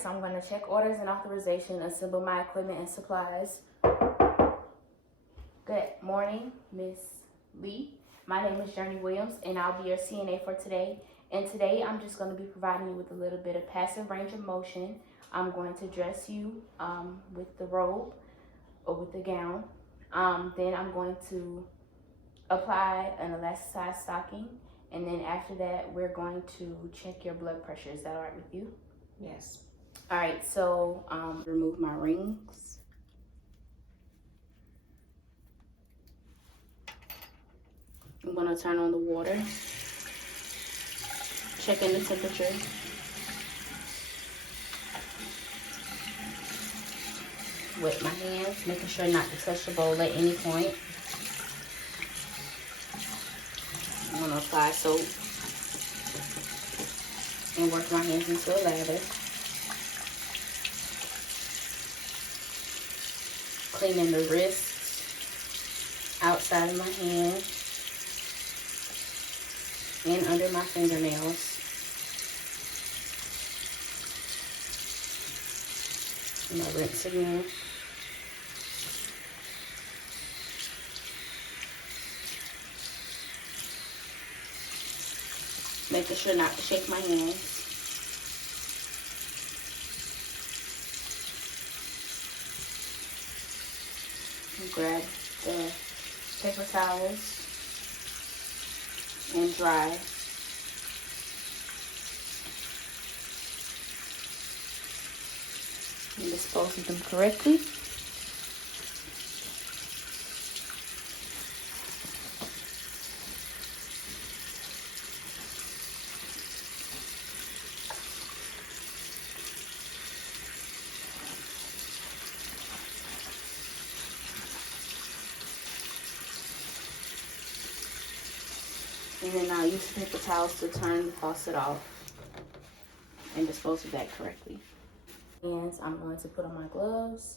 so I'm going to check orders and authorization, assemble my equipment and supplies. Good morning, Miss Lee. My name is Journey Williams, and I'll be your CNA for today. And today, I'm just going to be providing you with a little bit of passive range of motion. I'm going to dress you with the robe or with the gown. Then I'm going to apply an elasticized stocking. And then after that, we're going to check your blood pressure. Is that all right with you? Yes. All right, so remove my rings. I'm gonna turn on the water, checking the temperature. Wet my hands, making sure not to touch the bowl at any point. I'm gonna apply soap and work my hands into a lather. Cleaning the wrists, outside of my hand, and under my fingernails. And I rinse again. Making sure not to shake my hands. Grab the paper towels and dry. And dispose of them correctly. And then I'll use paper towels to turn the faucet off and dispose of that correctly. And I'm going to put on my gloves.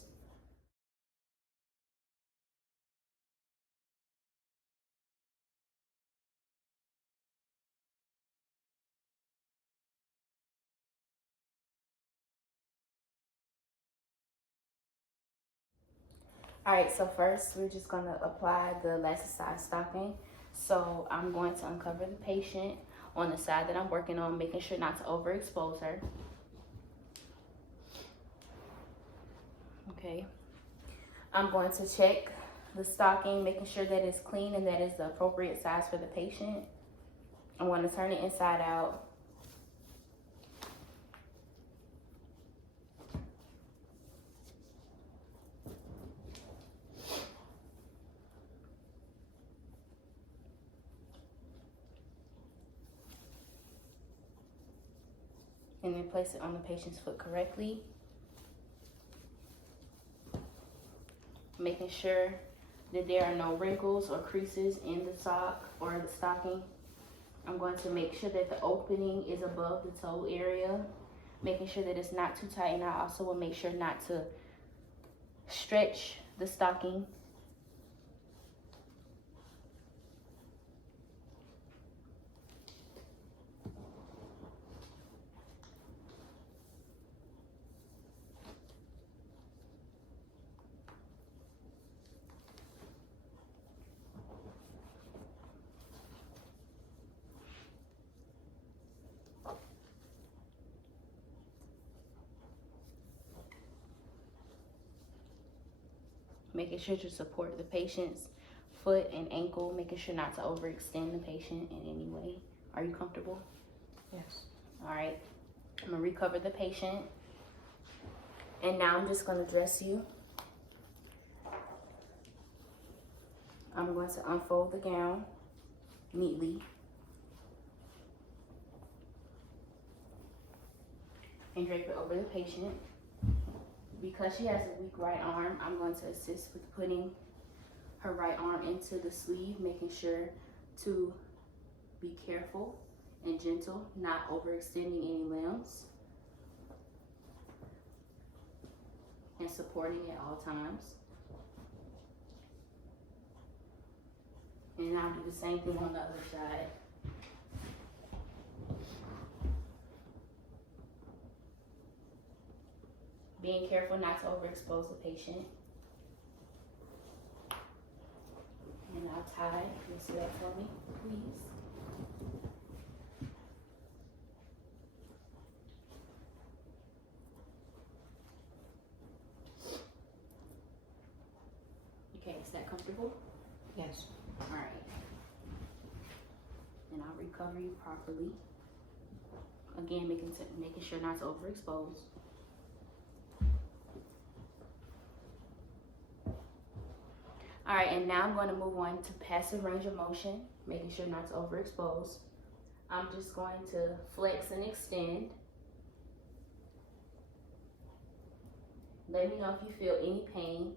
All right, so first we're just gonna apply the elasticized stocking. So I'm going to uncover the patient on the side that I'm working on, making sure not to overexpose her. Okay. I'm going to check the stocking, making sure that it's clean and that it's the appropriate size for the patient. I'm going to turn it inside out. And then place it on the patient's foot correctly. Making sure that there are no wrinkles or creases in the sock or the stocking. I'm going to make sure that the opening is above the toe area, making sure that it's not too tight, and I also will make sure not to stretch the stocking. Making sure to support the patient's foot and ankle, making sure not to overextend the patient in any way. Are you comfortable? Yes. All right, I'm gonna recover the patient. And now I'm just gonna dress you. I'm going to unfold the gown neatly. And drape it over the patient. Because she has a weak right arm, I'm going to assist with putting her right arm into the sleeve, making sure to be careful and gentle, not overextending any limbs, and supporting at all times. And I'll do the same thing on the other side. being careful not to overexpose the patient. And I'll tie, you'll see that for me, please. Okay, is that comfortable? Yes. All right. And I'll recover you properly. Again, making sure not to overexpose. All right, and now I'm going to move on to passive range of motion, making sure not to overexpose. I'm just going to flex and extend. Let me know if you feel any pain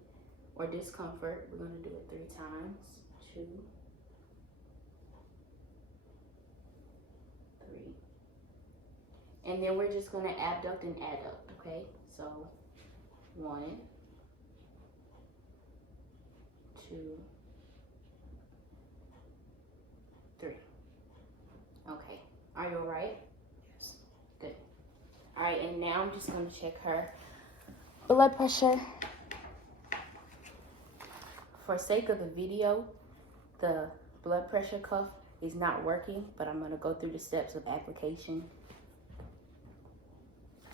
or discomfort. We're going to do it 3 times. 2, 3. And then we're just going to abduct and adduct, okay? So 1, 2, 3. Okay. Are you all right? Yes. Good. All right, and now I'm just going to check her blood pressure. For sake of the video, the blood pressure cuff is not working, but I'm going to go through the steps of application.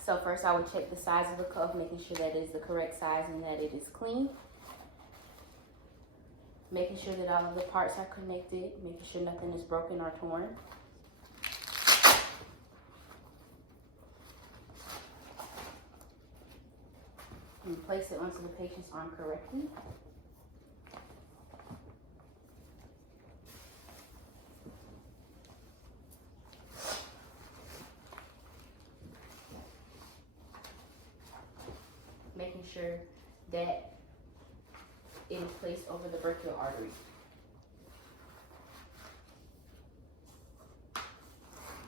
So first I would check the size of the cuff, making sure that it is the correct size and that it is clean. Making sure that all of the parts are connected, making sure nothing is broken or torn. And place it onto the patient's arm correctly. Making sure that it is placed over the brachial artery.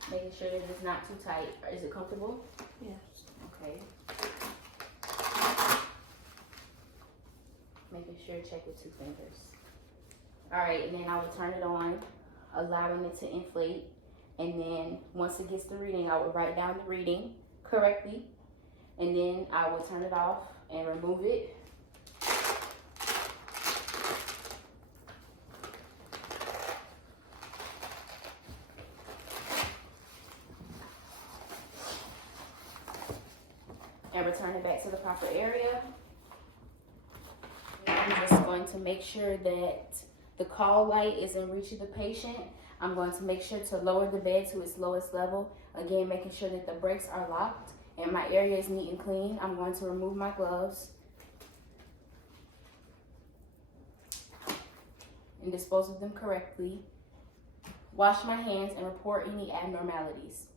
Making sure that it's not too tight. Is it comfortable? Yes. Okay. Making sure to check with 2 fingers. All right, and then I will turn it on, allowing it to inflate. And then once it gets the reading, I will write down the reading correctly. And then I will turn it off and remove it. And return it back to the proper area. I'm just going to make sure that the call light is in reach of the patient. I'm going to make sure to lower the bed to its lowest level. Again, making sure that the brakes are locked and my area is neat and clean. I'm going to remove my gloves and dispose of them correctly. Wash my hands and report any abnormalities.